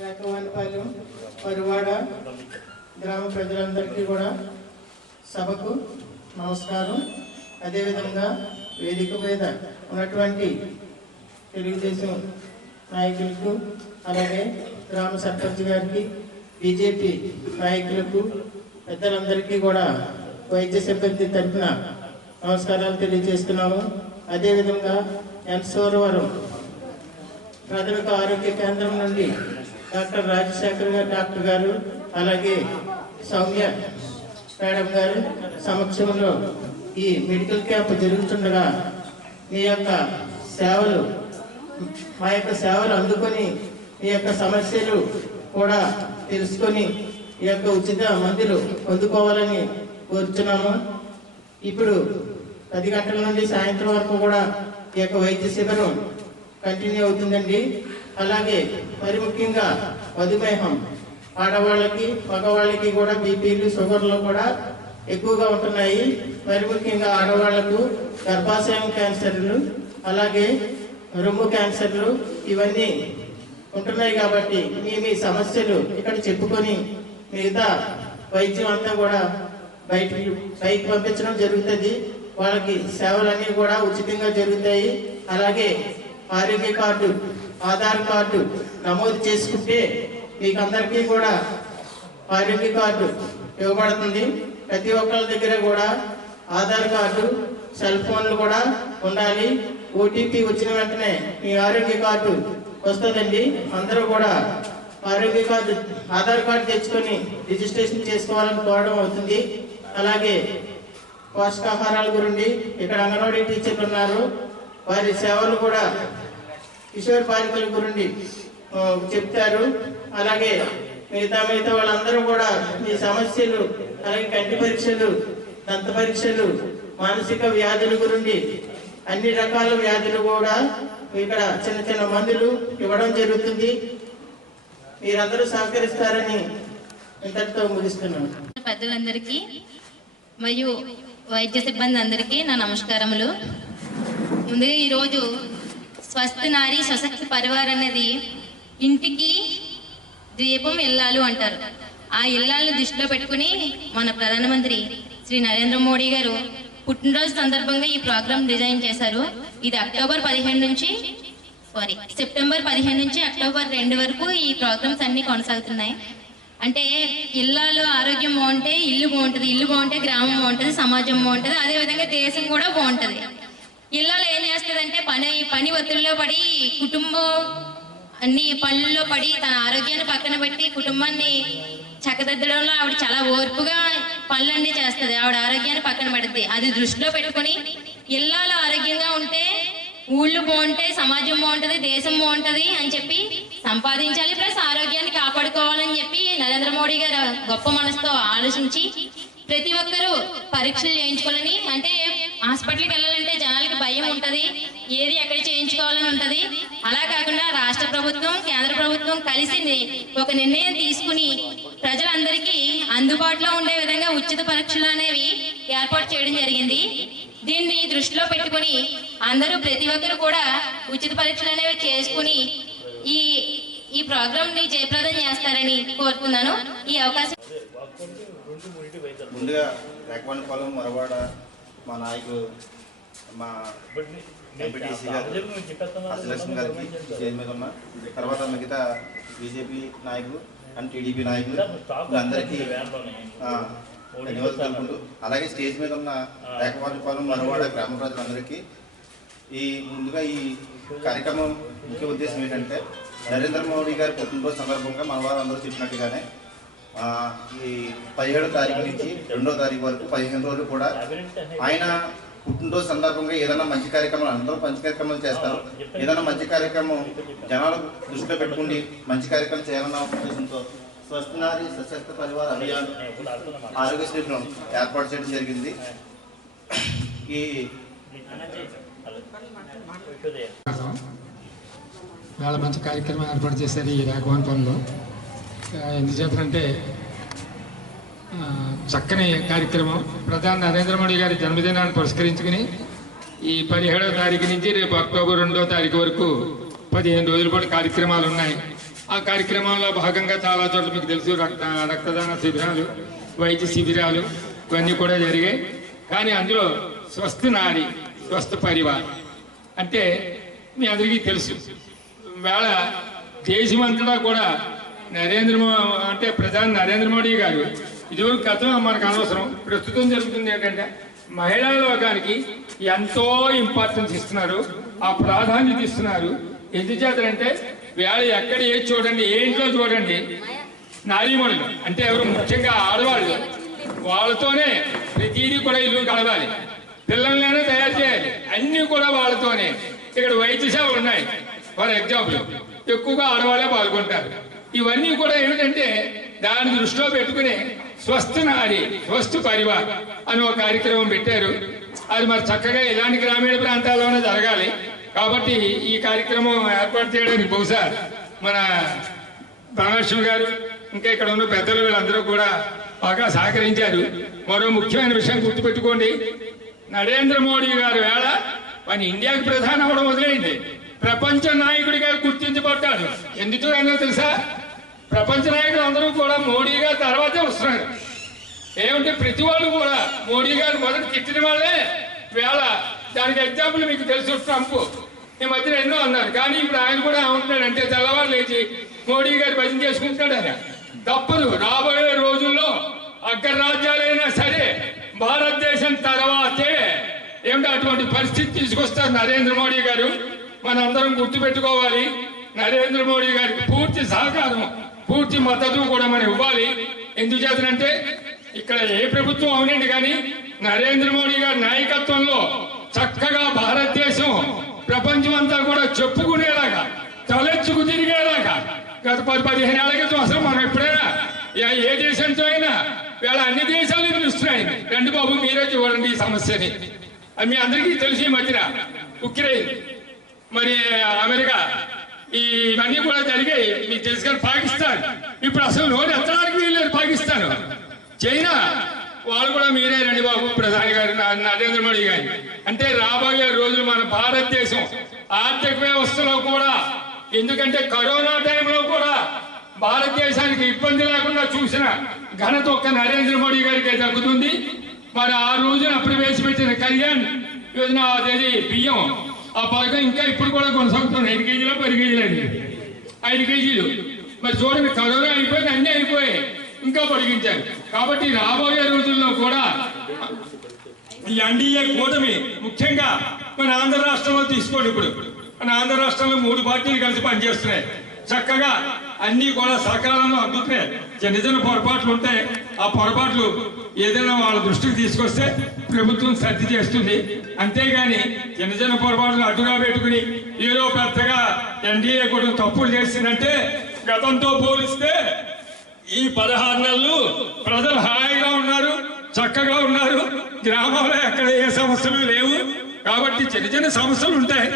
రాకవానిపాలెం పరువాడ గ్రామ ప్రజలందరికీ కూడా సభకు నమస్కారం. అదేవిధంగా వేదిక మీద ఉన్నటువంటి తెలుగుదేశం నాయకులకు, అలాగే గ్రామ సర్పంచ్ గారికి, బీజేపీ నాయకులకు, పెద్దలందరికీ కూడా వైద్య సిబ్బంది తరఫున నమస్కారాలు తెలియజేస్తున్నాము. అదేవిధంగా ఎన్సోరవరం ప్రాథమిక ఆరోగ్య కేంద్రం నుండి డాక్టర్ రాజశేఖర్ గారు డాక్టర్ గారు, అలాగే సౌమ్య మేడం గారు సమక్షంలో ఈ మెడికల్ క్యాంప్ జరుగుతుండగా మీ యొక్క సేవలు, మా యొక్క సేవలు అందుకొని మీ యొక్క సమస్యలు కూడా తెలుసుకొని ఈ యొక్క ఉచిత మందులు పొందుకోవాలని కోరుచున్నాము. ఇప్పుడు 10 గంటల నుండి సాయంత్రం వరకు కూడా ఈ యొక్క వైద్య శిబిరం కంటిన్యూ అవుతుందండి. అలాగే మరి ముఖ్యంగా మధుమేహం ఆడవాళ్ళకి, మగవాళ్ళకి కూడా బీపీలు, షుగర్లు కూడా ఎక్కువగా ఉంటున్నాయి. మరి ముఖ్యంగా ఆడవాళ్లకు గర్భాశయం క్యాన్సర్లు, అలాగే రొమ్ము క్యాన్సర్లు ఇవన్నీ ఉంటున్నాయి. కాబట్టి మీ సమస్యలు ఇక్కడ చెప్పుకొని మిగతా వైద్యం అంతా కూడా బయటకు పంపించడం జరుగుతుంది. వాళ్ళకి సేవలన్నీ కూడా ఉచితంగా జరుగుతాయి. అలాగే ఆరోగ్య కార్డు, ఆధార్ కార్డు నమోదు చేసుకుంటే మీకు అందరికీ కూడా ఆరోగ్య కార్డు ఇవ్వబడుతుంది. ప్రతి ఒక్కరి దగ్గర కూడా ఆధార్ కార్డు, సెల్ ఫోన్లు కూడా ఉండాలి. ఓటీపీ వచ్చిన వెంటనే మీ ఆరోగ్య కార్డు వస్తుందండి. అందరూ కూడా ఆరోగ్య కార్డు, ఆధార్ కార్డు తెచ్చుకొని రిజిస్ట్రేషన్ చేసుకోవాలని కోరడం అవుతుంది. అలాగే పోషకాహారాల గురించి ఇక్కడ అంగన్వాడీ టీచర్లు ఉన్నారు, వారి సేవలు కూడా కిషోర్ బాలికల గురించి చెప్తారు. అలాగే మిగతా వాళ్ళందరూ కూడా మీ సమస్యలు, అలాగే కంటి పరీక్షలు, దంత పరీక్షలు, మానసిక వ్యాధుల గురించి అన్ని రకాల వ్యాధులు కూడా ఇక్కడ చిన్న చిన్న మందులు ఇవ్వడం జరుగుతుంది. మీరందరూ సహకరిస్తారని ఇంతటితో ముగిస్తున్నాను. పెద్దలందరికీ మరియు వైద్య సిబ్బంది అందరికీ నా నమస్కారములు. ముందుగా ఈరోజు స్వస్థ నారీ సశక్తి పరివార్ అనేది ఇంటికి దీపం ఇల్లాలు అంటారు. ఆ ఇల్లాలను దృష్టిలో పెట్టుకుని మన ప్రధానమంత్రి శ్రీ నరేంద్ర మోడీ గారు పుట్టినరోజు సందర్భంగా ఈ ప్రోగ్రాం డిజైన్ చేశారు. ఇది సెప్టెంబర్ 15 నుంచి అక్టోబర్ 2 వరకు ఈ ప్రోగ్రామ్స్ అన్ని కొనసాగుతున్నాయి. అంటే ఇళ్ళలో ఆరోగ్యం బాగుంటే ఇల్లు బాగుంటుంది, ఇల్లు బాగుంటే గ్రామం బాగుంటుంది, సమాజం బాగుంటుంది, అదేవిధంగా దేశం కూడా బాగుంటుంది. ఇళ్ళలో ఏం చేస్తుందంటే పని ఒత్తిడిలో పడి, కుటుంబం అన్ని పనుల్లో పడి, తన ఆరోగ్యాన్ని పక్కన పెట్టి కుటుంబాన్ని చక్కదిద్దడంలో ఆవిడ చాలా ఓర్పుగా పనులన్నీ చేస్తుంది. ఆవిడ ఆరోగ్యాన్ని పక్కన పెడుతుంది. అది దృష్టిలో పెట్టుకుని ఇళ్ళలో ఆరోగ్యంగా ఉంటే ఊళ్ళు బాగుంటాయి, సమాజం బాగుంటుంది, దేశం బాగుంటుంది అని చెప్పి సంపాదించాలి, ప్లస్ ఆరోగ్యాన్ని కాపాడుకోవాలని చెప్పి నరేంద్ర మోడీ గారు గొప్ప మనసుతో ఆలోచించి ప్రతి ఒక్కరూ పరీక్షలు చేయించుకోవాలని, అంటే హాస్పిటల్కి వెళ్ళాలంటే జనాలకి భయం ఉంటుంది, ఏది ఎక్కడ చేయించుకోవాలని ఉంటుంది. అలా కాకుండా రాష్ట్ర ప్రభుత్వం, కేంద్ర ప్రభుత్వం కలిసి ఒక నిర్ణయం తీసుకుని ప్రజలందరికీ అందుబాటులో ఉండే విధంగా ఉచిత పరీక్షలు అనేవి ఏర్పాటు చేయడం జరిగింది. దీన్ని దృష్టిలో పెట్టుకుని అందరూ ప్రతి ఒక్కరు కూడా ఉచిత పరీక్షలు అనేవి చేసుకుని ఈ ప్రోగ్రామ్ ని జయప్రదం చేస్తారని కోరుకున్నాను. ఈ అవకాశం ముందుగా రేకవానిపాలెం మరవాడ మా నాయకులు, మా ఎంపీటీసీ గారు అసలక్ష్మి గారికి స్టేజ్ మీద ఉన్న, తర్వాత మిగతా బీజేపీ నాయకులు అండ్ టీడీపీ నాయకులు అందరికీ ధన్యవాదాలు తెలుపుకుంటూ, అలాగే స్టేజ్ మీద ఉన్న రేకవానిపాలెం మరవాడ గ్రామ ప్రజలందరికీ ముందుగా ఈ కార్యక్రమం ముఖ్య ఉద్దేశం ఏంటంటే, నరేంద్ర మోడీ గారి పుట్టినరోజు సందర్భంగా మన వారందరూ చెప్పినట్టుగానే ఈ 17వ తారీఖు నుంచి 2వ తారీఖు వరకు 15 రోజులు కూడా ఆయన పుట్టినరోజు సందర్భంగా ఏదైనా మంచి కార్యక్రమాలు, అందరూ మంచి కార్యక్రమాలు చేస్తారు, ఏదైనా మంచి కార్యక్రమం జనాలు దృష్టిలో పెట్టుకుని మంచి కార్యక్రమం చేయాలన్న ఉద్దేశంతో స్వస్థ నారీ సశక్త పరివార్ అభియాన్ ఆరోగ్యశ్రీను ఏర్పాటు చేయడం జరిగింది. చాలా మంచి కార్యక్రమం ఏర్పాటు చేశారు ఈ రేకవానిపాలెంలో. ఎందుచేతంటే చక్కని కార్యక్రమం. ప్రధాని నరేంద్ర మోడీ గారి జన్మదినాన్ని పురస్కరించుకుని ఈ 17వ తారీఖు నుంచి రేపు అక్టోబర్ 2వ తారీఖు వరకు 15 రోజుల పాటు కార్యక్రమాలు ఉన్నాయి. ఆ కార్యక్రమంలో భాగంగా చాలా చోట్ల మీకు తెలుసు రక్తదాన శిబిరాలు, వైద్య శిబిరాలు ఇవన్నీ కూడా జరిగాయి. కానీ అందులో స్వస్థ నారి స్వస్థ పరివార్ అంటే మీ అందరికీ తెలుసు. వేళ దేశమంతటా కూడా ప్రధాని నరేంద్ర మోడీ గారు ఇదివరకు గతం మనకు అనవసరం, ప్రస్తుతం జరుగుతుంది ఏంటంటే మహిళా లోకానికి ఎంతో ఇంపార్టెన్స్ ఇస్తున్నారు, ఆ ప్రాధాన్యత ఇస్తున్నారు. ఎందుచేతంటే వేళ ఎక్కడ ఏది చూడండి, ఏ ఇంట్లో చూడండి నారీమణులు అంటే ఎవరు, ముఖ్యంగా ఆడవాళ్ళు, వాళ్ళతోనే ప్రతిదీ కూడా ఇల్లు గడవాలి, పిల్లలైనా తయారు చేయాలి, అన్నీ కూడా వాళ్ళతోనే. ఇక్కడ వైద్య సేవలు ఉన్నాయి ఫర్ ఎగ్జాంపుల్, ఎక్కువగా ఆడవాళ్ళే పాల్గొంటారు. ఇవన్నీ కూడా ఏమిటంటే దాన్ని దృష్టిలో పెట్టుకుని స్వస్థ నారి స్వస్థ పరివార్ అని ఒక కార్యక్రమం పెట్టారు. అది మరి చక్కగా ఇలాంటి గ్రామీణ ప్రాంతాల్లోనే జరగాలి. కాబట్టి ఈ కార్యక్రమం ఏర్పాటు చేయడానికి బహుశా మన ధనలక్ష్మి గారు ఇంకా ఇక్కడ ఉన్న పెద్దలు వీళ్ళందరూ కూడా బాగా సహకరించారు. మరో ముఖ్యమైన విషయం గుర్తుపెట్టుకోండి, నరేంద్ర మోడీ గారు వేళ మన ఇండియాకి ప్రధాని అవ్వడం వదిలేయండి, ప్రపంచ నాయకుడిగా గుర్తించబడ్డాడు. ఎందుకు తెలుసా? ప్రపంచ నాయకులు అందరూ కూడా మోడీ గారి తర్వాతే వస్తున్నారు. ఏమంటే ప్రతి వాళ్ళు కూడా మోడీ గారు మొదటి తిట్టిన వాళ్ళే వేళ. దానికి ఎగ్జాంపుల్ మీకు తెలుసు, ట్రంప్ ఈ మధ్యన ఎన్నో అన్నారు. కానీ ఇప్పుడు ఆయన కూడా ఏమంటున్నాడు అంటే తెల్లవారు లేచి మోడీ గారు భజన చేసుకుంటున్నాడు. ఆయన తప్పదు, రాబోయే రోజుల్లో అగ్రరాజ్యాలైనా సరే భారతదేశం తర్వాతే ఏమిటో అటువంటి పరిస్థితి తీసుకొస్తారు నరేంద్ర మోడీ గారు. మనందరం గుర్తుపెట్టుకోవాలి, నరేంద్ర మోడీ గారికి పూర్తి సహకారం, పూర్తి మద్దతు కూడా మనం ఇవ్వాలి. ఎందుచేతనంటే ఇక్కడ ఏ ప్రభుత్వం అవునండి కానీ నరేంద్ర మోడీ గారి నాయకత్వంలో చక్కగా భారతదేశం ప్రపంచం అంతా కూడా చెప్పుకునేలాగా, తలెచ్చుకు తిరిగేలాగా గత 10-15 ఏళ్ల క్రితం అసలు మనం ఎప్పుడైనా ఏ దేశంతో అయినా వీళ్ళ అన్ని దేశాలు పిలుస్తున్నాయి. రండి బాబు మీరే చూడండి ఈ సమస్యని. మీ అందరికీ తెలిసి మధ్యన ఉక్రెయిన్, మరి అమెరికా, ఇవన్నీ కూడా జరిగాయి. మీకు తెలుసు కానీ పాకిస్తాన్ ఇప్పుడు అసలు నోరు ఎత్తడానికి వీల్లేదు. పాకిస్తాన్, చైనా, వాళ్ళు కూడా మీరే రండి బాబు ప్రధాని గారు నరేంద్ర మోడీ గారు. అంటే రాబోయే రోజులు మన భారతదేశం ఆర్థిక వ్యవస్థలో కూడా, ఎందుకంటే కరోనా టైంలో కూడా భారతదేశానికి ఇబ్బంది లేకుండా చూసిన ఘనత ఒక్క నరేంద్ర మోడీ గారికి దక్కుతుంది. మరి ఆ రోజున ప్రవేశపెట్టిన కళ్యాణ్ యోజన, అదేది బియ్యం, ఆ పథకం ఇంకా ఇప్పుడు కూడా కొనసాగుతుంది. 5 కేజీలు 10 కేజీలు అండి, 5 కేజీలు. మరి చూడండి, కరోనా అయిపోయింది, అన్నీ అయిపోయాయి, ఇంకా పొడిగించారు. కాబట్టి రాబోయే రోజుల్లో కూడా ఈ ఎన్డీఏ కూటమి, ముఖ్యంగా మన ఆంధ్ర రాష్ట్రంలో తీసుకోండి. ఇప్పుడు మన ఆంధ్ర రాష్ట్రంలో 3 పార్టీలు కలిసి పనిచేస్తున్నాయి. చక్కగా అన్ని కూడా సకాలంలో అందుతున్నాయి. చిన్న చిన్న పొరపాట్లు ఉంటాయి, ఆ పొరపాట్లు ఏదైనా వాళ్ళ దృష్టికి తీసుకొస్తే ప్రభుత్వం సర్ది చేస్తుంది. అంతేగాని చిన్న చిన్న పొరపాట్లు అడ్డుగా పెట్టుకుని ఏదో పెద్దగా ఎన్డీఏ కూడా తప్పులు చేసిందంటే, గతంతో పోలిస్తే ఈ 16 నెలలు ప్రజలు హాయిగా ఉన్నారు, చక్కగా ఉన్నారు. గ్రామంలో ఎక్కడ ఏ సమస్యలు లేవు. కాబట్టి చిన్న చిన్న సమస్యలు ఉంటాయి.